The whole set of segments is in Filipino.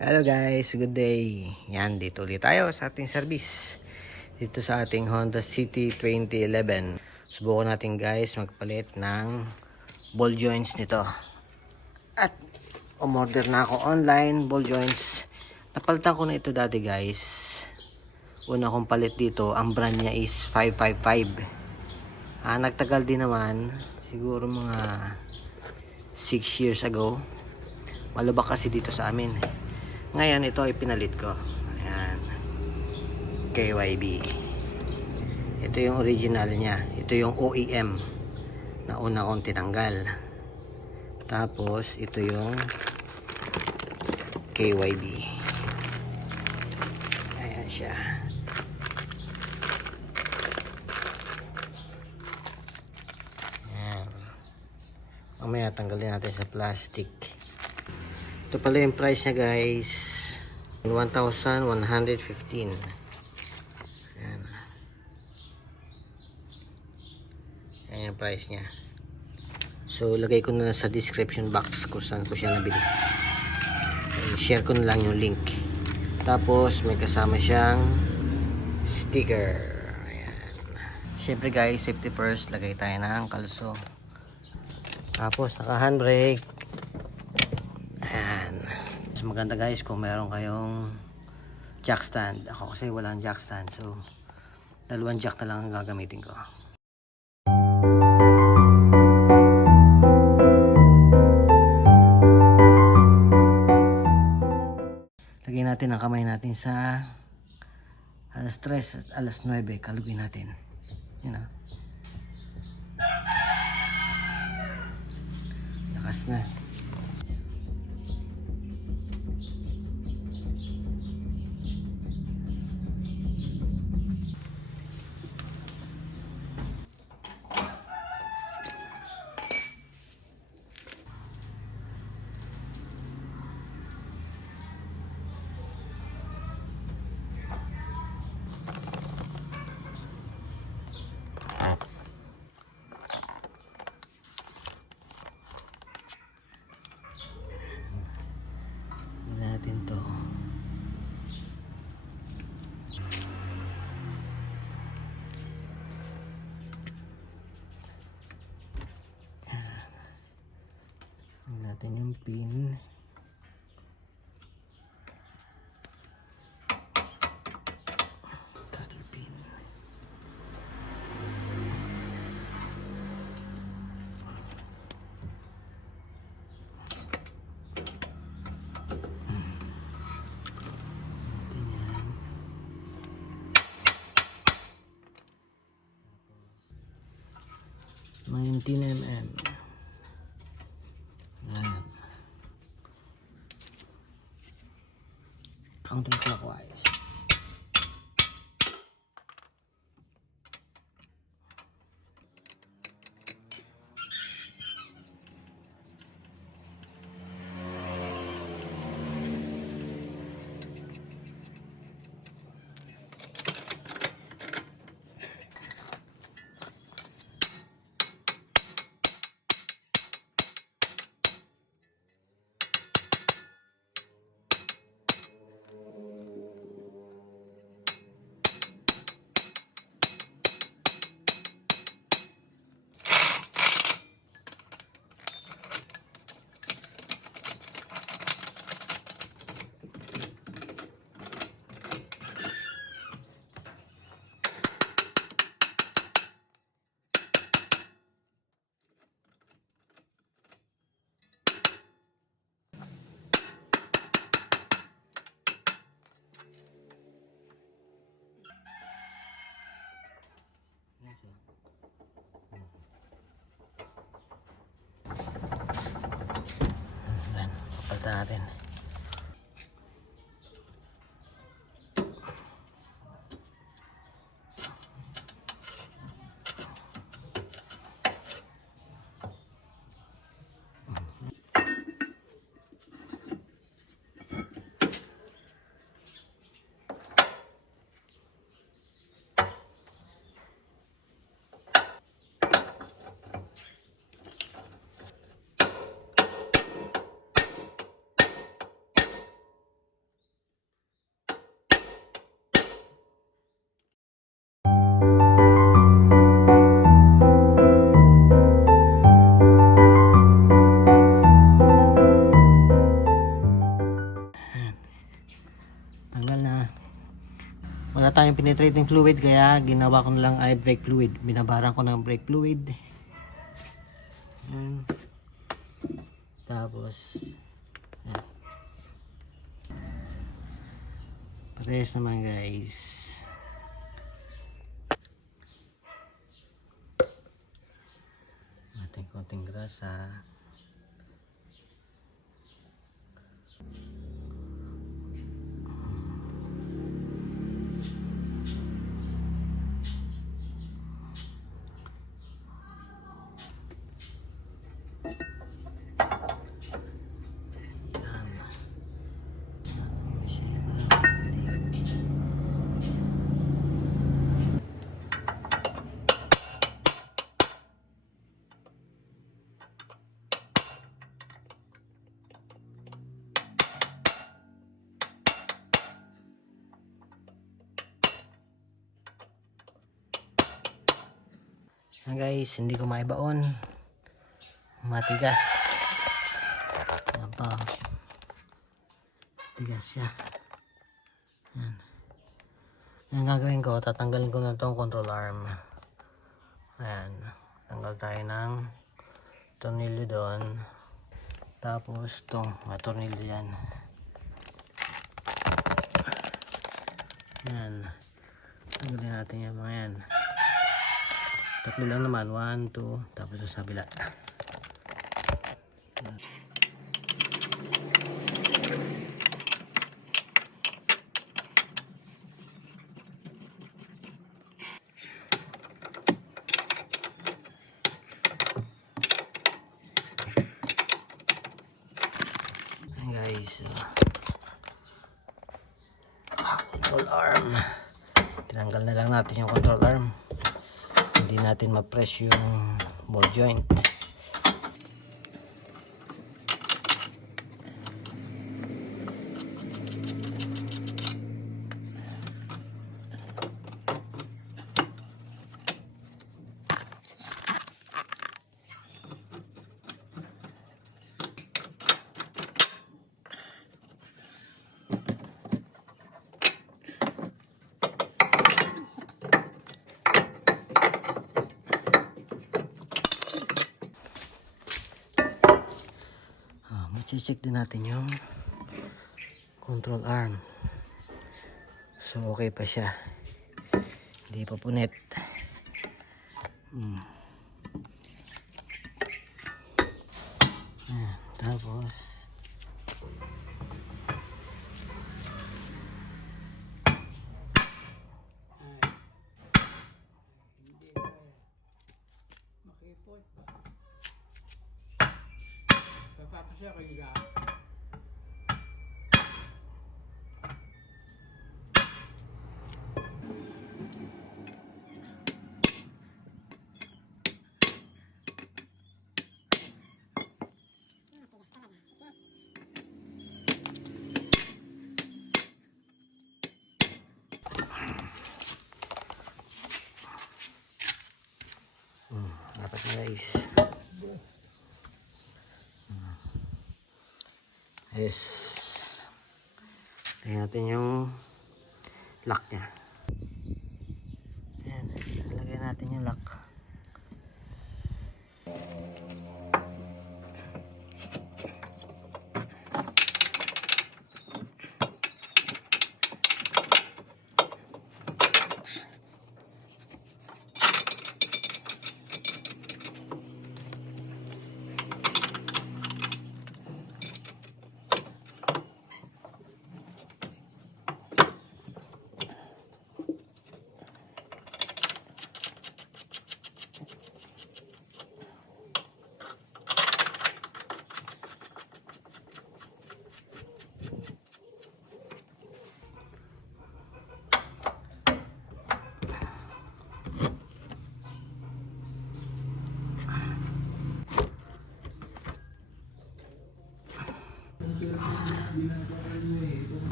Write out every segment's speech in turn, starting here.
Hello guys, good day. Yan, dito ulit tayo sa ating service. Dito sa ating Honda City 2011. Subukan natin guys magpalit ng ball joints nito. At umorder na ako online, ball joints. Napalitan ko na ito dati guys. Una kong palit dito, ang brand niya is 555. Nagtagal din naman, siguro mga 6 years ago. Malubak kasi dito sa amin. Ngayon ito ay pinalit ko. Ayan. KYB. Ito yung original niya. Ito yung OEM na una kong tinanggal. Tapos ito yung KYB. Ayan siya. Ayan. Mamaya tanggalin natin sa plastic. Ito pala yung price niya guys, 1,115. Ayan. Ayan yung price niya. So lagay ko na sa description box kung saan ko siya nabili. Share ko na lang yung link. Tapos may kasama siyang sticker. Ayan. Siyempre guys, safety first, lagay tayo ng kalso. Tapos naka handbrake. Ayan. Mas maganda guys kung meron kayong jack stand. Ako kasi walang jack stand. So, dalawang jack na lang ang gagamitin ko. Lagyan natin ang kamay natin sa alas 3 at alas 9. Kalugin natin. Yun na. Lakas na. Natin to. Natin yung pin. Cutter pin. Ayan. 19 mm. Ayan. Counterclockwise. Ayan, papalitan natin. wala tayong penetrating fluid, kaya ginawa ko na lang ay brake fluid. Binabaran ko ng brake fluid. Ayan. Tapos ayan. Parehas naman guys. Ating konting grasa. Yan guys, hindi ko maibaon. Matigas. Yan pa. Tigas siya. Yan. Yan gagawin ko, tatanggalin ko na itong control arm. Ayan. Tanggal tayo ng tornilyo doon. Tapos itong tornilyo yan. Yan. Tanggalin natin yung mga yan. Tatlo lang naman, 1, 2, tapos sa kabila. Ayan guys, control arm. Tinanggal na lang natin yung control arm. Hindi natin ma-press yung ball joint. I-check din natin yung control arm. So okay pa siya. Hindi pa punit. Ayan, tapos dapat guys. Yes. Tingnan natin yung lock niya. Ayan, lagay natin yung lock.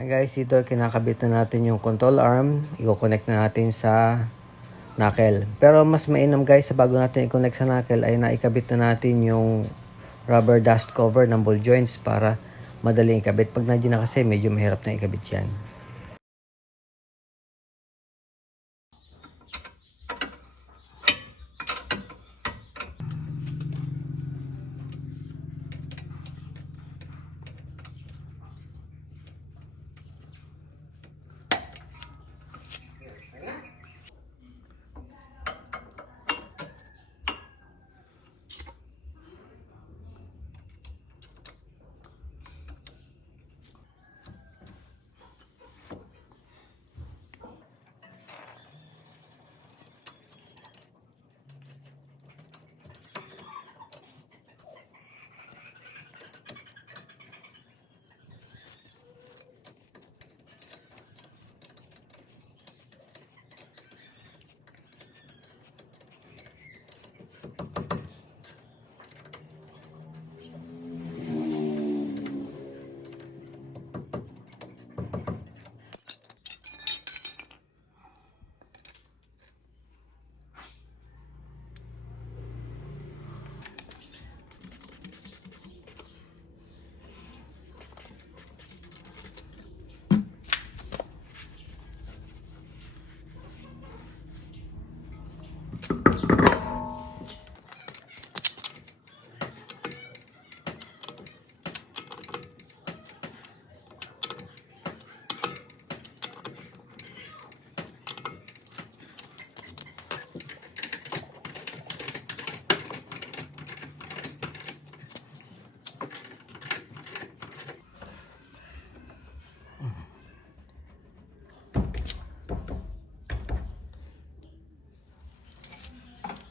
Ay guys, ito kinakabit na natin yung control arm. I-connect na natin sa knuckle. Pero mas mainam guys, sa bago natin i-connect sa knuckle ay naikabit na natin yung rubber dust cover ng ball joints para madaling ikabit. Pag nandiyan na kasi medyo mahirap na ikabit yan.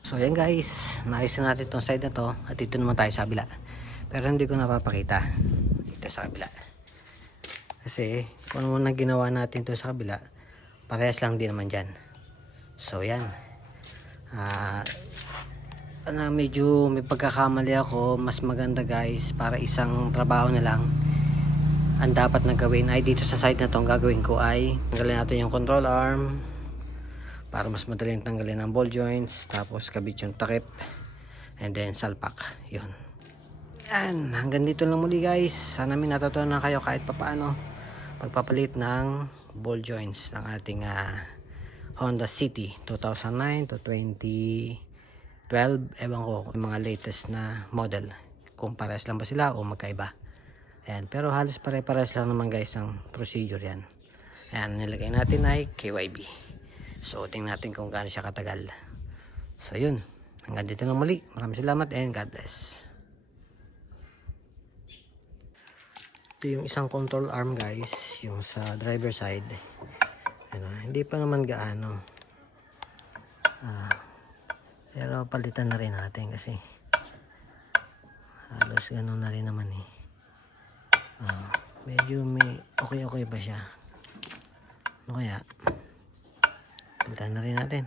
So ayan guys, naayos na natin itong side na to at dito naman tayo sa kabila. Pero hindi ko napapakita dito sa kabila. Kasi kung ano nang ginawa natin to sa kabila, parehas lang din naman dyan. So yan. Medyo may pagkakamali ako. Mas maganda guys, para isang trabaho na lang. Ang dapat na gawin ay dito sa side na to, ang gagawin ko ay tanggalin natin yung control arm para mas madaling tanggalin ang ball joints, tapos kabit yung takip, and then salpak. Yun. Yan, hanggang dito lang muli guys. Sana may natutunan kayo kahit papaano magpapalit ng ball joints ng ating Honda City 2009 to 2012. Ewan ko yung mga latest na model, kung parehas lang ba sila o magkaiba. Ayan, pero halos pare-parehas lang naman guys ang procedure yan. Ayan, nilagay natin ay KYB. So, tingnan natin kung gaano siya katagal. So, yun. Hanggang dito lang muli. Maraming salamat and God bless. Ito yung isang control arm guys. Yung sa driver side. Ano, hindi pa naman gaano. Pero palitan na rin natin kasi halos ganun na rin naman eh. Medyo may okay pa siya. Ano kaya? Palitan na rin natin.